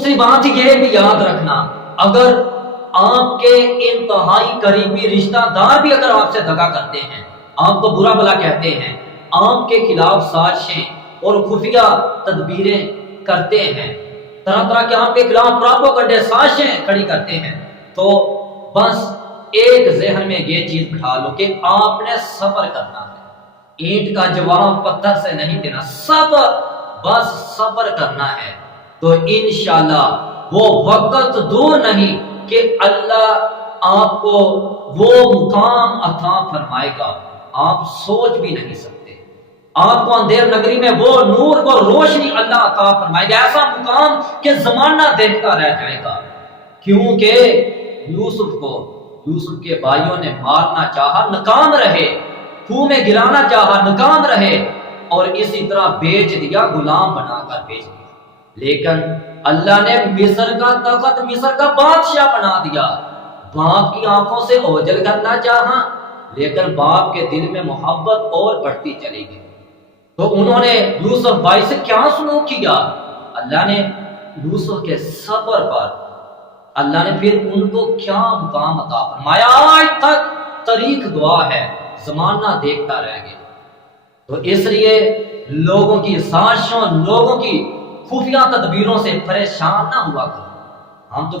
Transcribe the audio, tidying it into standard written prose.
دوسری بات یہ بھی یاد رکھنا، اگر آپ کے انتہائی قریبی رشتہ دار بھی اگر آپ سے دغا کرتے ہیں، آپ کو برا بھلا کہتے ہیں، آپ کے خلاف سازشیں اور خفیہ تدبیریں کرتے ہیں، طرح طرح کے آپ کے خلاف پراپوگنڈے سازشیں کھڑی کرتے ہیں، تو بس ایک ذہن میں یہ چیز بٹھا لو کہ آپ نے صبر کرنا ہے۔ اینٹ کا جواب پتھر سے نہیں دینا، صبر، بس صبر کرنا ہے، تو انشاءاللہ وہ وقت دور نہیں کہ اللہ آپ کو وہ مقام عطا فرمائے گا آپ سوچ بھی نہیں سکتے۔ آپ کو اندھیر نگری میں وہ نور، وہ روشنی اللہ عطا فرمائے گا، ایسا مقام کہ زمانہ دیکھتا رہ جائے گا۔ کیونکہ یوسف کے بھائیوں نے مارنا چاہا، ناکام رہے، کنویں میں گرانا چاہا، ناکام رہے، اور اسی طرح بیچ دیا، غلام بنا کر بیچ دیا۔ لیکن اللہ نے مصر کا تخت، مصر کا بادشاہ بنا دیا۔ باپ کی آنکھوں سے اوجھل کرنا چاہا، لیکن باپ کے دل میں محبت اور بڑھتی چلی گئی۔ تو انہوں نے یوسف بھائی سے کیا سلوک کیا؟ اللہ نے یوسف کے صبر پر اللہ نے پھر ان کو کیا مقام عطا فرمایا، آج تک طریق دعا ہے، زمانہ دیکھتا رہ گیا۔ تو اس لیے لوگوں کی سازشوں، لوگوں کی خفیہ تدبیروں سے پریشان نہ ہوا کرو۔ ہم تو